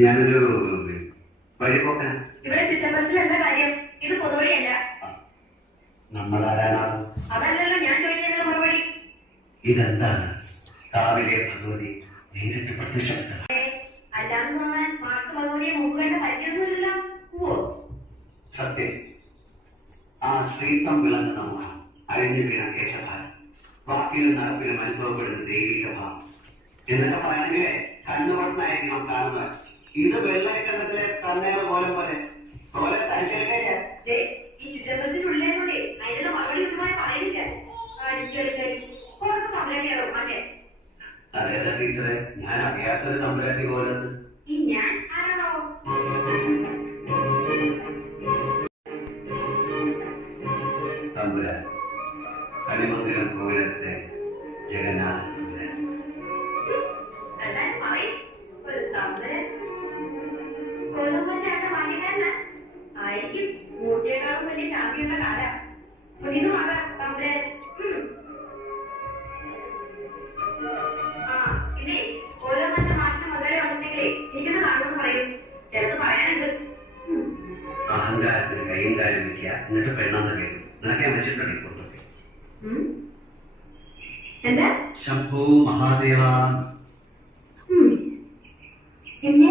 ഞാനൊരു വഴിപോക്കൻ. ഇവിടെ ചുറ്റമ്പലത്തിൽ എന്താ കാര്യം? ഇത് പൊതുവഴിയല്ല. നമ്മളാരാണ്? അതല്ലല്ലോ ഞാൻ ചോദിക്കുന്ന മറുപടി. ഇതെന്താണ്? കാവിലെ ഭഗവതി നേരിട്ട് പ്രത്യക്ഷപ്പെട്ടത്? അല്ലാന്ന് പറഞ്ഞാൽ മാർക്ക് ഭഗവതിയെ മുഖേണ്ട പരിചയമൊന്നുമില്ലല്ലോ. സത്യം. ആ ശ്രീത്വം വിളങ്ങുന്ന മുഖം, അഴിഞ്ഞു വീണ കേശഭാരം, വാക്കിലും നടപ്പിലും അനുഭവപ്പെടുന്ന ദൈവിക ഭാവം എന്നൊക്കെ പറയണമെങ്കിൽ കണ്ണുപൊട്ടനായിരിക്കണം കാണുന്നത്. ഇത് വെള്ളരിക്കണ്ടത്തിലെ കണ്ണേറ് പോലെ പോലെ പോലെ തലശ്ശേരിക്കാരിയാ. ഈ ചുറ്റമ്പലത്തിനുള്ളിലൂടെ അതിനുള്ള മറുപടി ഒന്നുമായി പറയുന്നില്ല. അതേതാ ടീച്ചറെ? ഞാൻ അറിയാത്തൊരു തമ്പുരാട്ടി പോലെ. ഞാൻ ആരാണോ? തമ്പുരാൻ, കളിമന്ദിരം കോവിലത്തെ ജഗന്നാഥൻ തമ്പുരാൻ. ആയിരിക്കും. മൂട്ടിയേക്കാളും വലിയ ശാന്തിയുള്ള കാല മുടിന്നുമാകാം തമ്പുരാൻ. പിന്നെ ഓരോ മറ്റ മാഷിന് മുതലേ വന്നിട്ടെങ്കിലേ എനിക്കൊന്ന് കാണുമെന്ന് പറയും. ചിലത് പറയാനുണ്ട്. അഹങ്കാരത്തിന് കൈയും കാര്യം വയ്ക്കുക, എന്നിട്ട് പെണ്ണെന്ന് പേരും എന്നൊക്കെ വെച്ചിട്ടുണ്ട്. ഇപ്പോഴത്തെ എന്താ ശംഭു മഹാദേവ എന്നെ